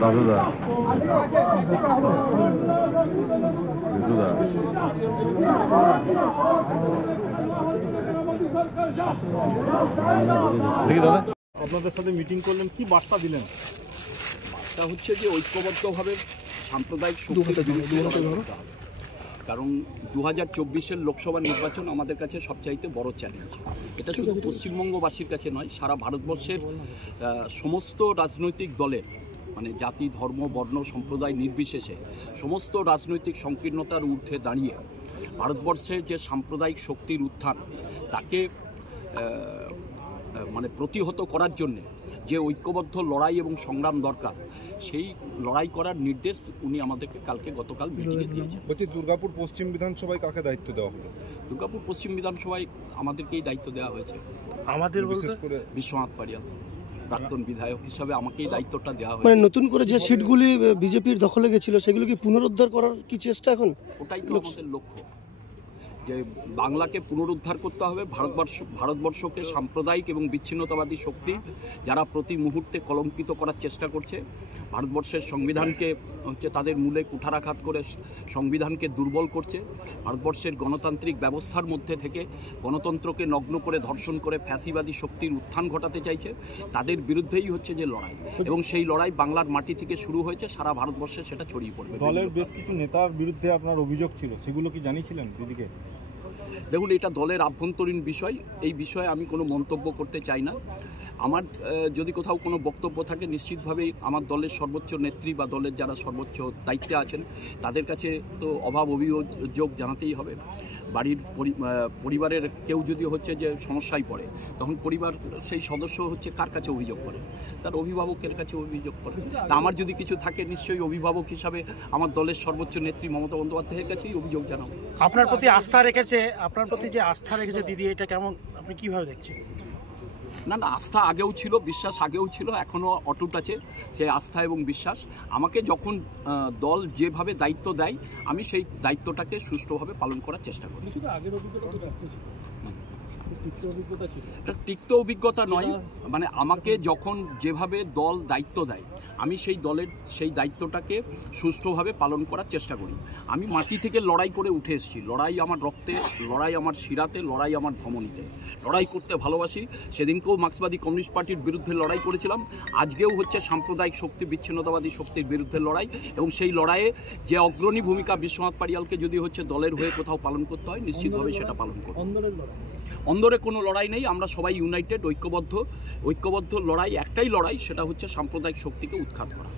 দাদুদা আপনাদের সাথে মিটিং করলেন, কি বার্তা দিলেন? বার্তা হচ্ছে যে ঐক্যবদ্ধভাবে সাম্প্রদায়িক শক্তি, কারণ 2024-এর লোকসভা নির্বাচন আমাদের কাছে সবচাইতে বড় চ্যালেঞ্জ। এটা শুধু পশ্চিমবঙ্গবাসীর কাছে নয়, সারা ভারতবর্ষের সমস্ত রাজনৈতিক দলের, মানে জাতি, ধর্ম, বর্ণ, সম্প্রদায় নির্বিশেষে সমস্ত রাজনৈতিক সংকীর্ণতার ঊর্ধ্বে দাঁড়িয়ে ভারতবর্ষে যে সাম্প্রদায়িক শক্তির উত্থান, তাকে মানে প্রতিহত করার জন্যে যে ঐক্যবদ্ধ লড়াই এবং সংগ্রাম দরকার, সেই লড়াই করার নির্দেশ উনি আমাদেরকে গতকাল মিটিংয়ে দিয়েছেন। বলছি, দুর্গাপুর পশ্চিম বিধানসভায় কাকে দায়িত্ব দেওয়া হলো? দুর্গাপুর পশ্চিম বিধানসভায় আমাদেরকেই দায়িত্ব দেওয়া হয়েছে। আমাদের বিশেষ করে বিশ্বনাথ পারিয়াল প্রাক্তন বিধায়ক হিসাবে আমাকেই দায়িত্বটা দেওয়া হয়েছে। মানে নতুন করে যে সিটগুলি বিজেপির দখলে গেছিল, সেগুলো কি পুনরুদ্ধার করার কি চেষ্টা এখন? ওটাই তো আমাদের লক্ষ্য, যে বাংলাকে পুনরুদ্ধার করতে হবে। ভারতবর্ষকে সাম্প্রদায়িক এবং বিচ্ছিন্নতাবাদী শক্তি যারা প্রতি মুহূর্তে কলঙ্কিত করার চেষ্টা করছে, ভারতবর্ষের সংবিধানকে তাদের মূলে কুঠারাঘাত করে সংবিধানকে দুর্বল করছে, ভারতবর্ষের গণতান্ত্রিক ব্যবস্থার মধ্যে থেকে গণতন্ত্রকে নগ্ন করে ধর্ষণ করে ফ্যাসিবাদী শক্তির উত্থান ঘটাতে চাইছে, তাদের বিরুদ্ধেই হচ্ছে যে লড়াই, এবং সেই লড়াই বাংলার মাটি থেকে শুরু হয়েছে, সারা ভারতবর্ষে সেটা ছড়িয়ে পড়বে। দলের বেশ কিছু নেতার বিরুদ্ধে আপনার অভিযোগ ছিল, সেগুলো কি জানিয়েছিলেন দিদিকে? দেখুন, এটা দলের আভ্যন্তরীণ বিষয়, এই বিষয়ে আমি কোনো মন্তব্য করতে চাই না। আমার যদি কোথাও কোনো বক্তব্য থাকে, নিশ্চিতভাবেই আমার দলের সর্বোচ্চ নেত্রী বা দলের যারা সর্বোচ্চ দায়িত্বে আছেন তাদের কাছে তো অভাব অভিযোগ জানাতেই হবে। বাড়ির পরিবারের কেউ যদি হচ্ছে যে সমস্যায় পড়ে, তখন পরিবার সেই সদস্য হচ্ছে কার কাছে অভিযোগ করে? তার অভিভাবকের কাছে অভিযোগ করে। তা আমার যদি কিছু থাকে, নিশ্চয়ই অভিভাবক হিসাবে আমার দলের সর্বোচ্চ নেত্রী মমতা বন্দ্যোপাধ্যায়ের কাছেই অভিযোগ জানাবো। আপনার প্রতি আস্থা রেখেছে, আপনার প্রতি যে আস্থা রেখেছে দিদি, এটা কেমন, আপনি কিভাবে দেখছেন? না, আস্থা আগেও ছিল, বিশ্বাস আগেও ছিল, এখনও অটুট আছে সেই আস্থা এবং বিশ্বাস। আমাকে যখন দল যেভাবে দায়িত্ব দেয়, আমি সেই দায়িত্বটাকে সুষ্ঠুভাবে পালন করার চেষ্টা করি। এটা তিক্ত অভিজ্ঞতা নয়, মানে আমাকে যখন যেভাবে দল দায়িত্ব দেয়, আমি সেই দায়িত্বটাকে সুষ্ঠুভাবে পালন করার চেষ্টা করি। আমি মাটি থেকে লড়াই করে উঠে এসেছি, লড়াই আমার রক্তে, লড়াই আমার শিরাতে, লড়াই আমার ধমনীতে, লড়াই করতে ভালোবাসি। সেদিনকেও মার্ক্সবাদী কমিউনিস্ট পার্টির বিরুদ্ধে লড়াই করেছিলাম, আজকেও হচ্ছে সাম্প্রদায়িক শক্তি, বিচ্ছিন্নতাবাদী শক্তির বিরুদ্ধে লড়াই, এবং সেই লড়াইয়ে যে অগ্রণী ভূমিকা বিশ্বনাথ পারিয়ালকে যদি হচ্ছে দলের হয়ে কোথাও পালন করতে হয়, নিশ্চিতভাবে সেটা পালন করব। অন্দরে কোনো লড়াই নেই, আমরা সবাই ইউনাইটেড, ঐক্যবদ্ধ লড়াই, একটাই লড়াই, সেটা হচ্ছে সাম্প্রদায়িক শক্তিকে উৎখাত করা।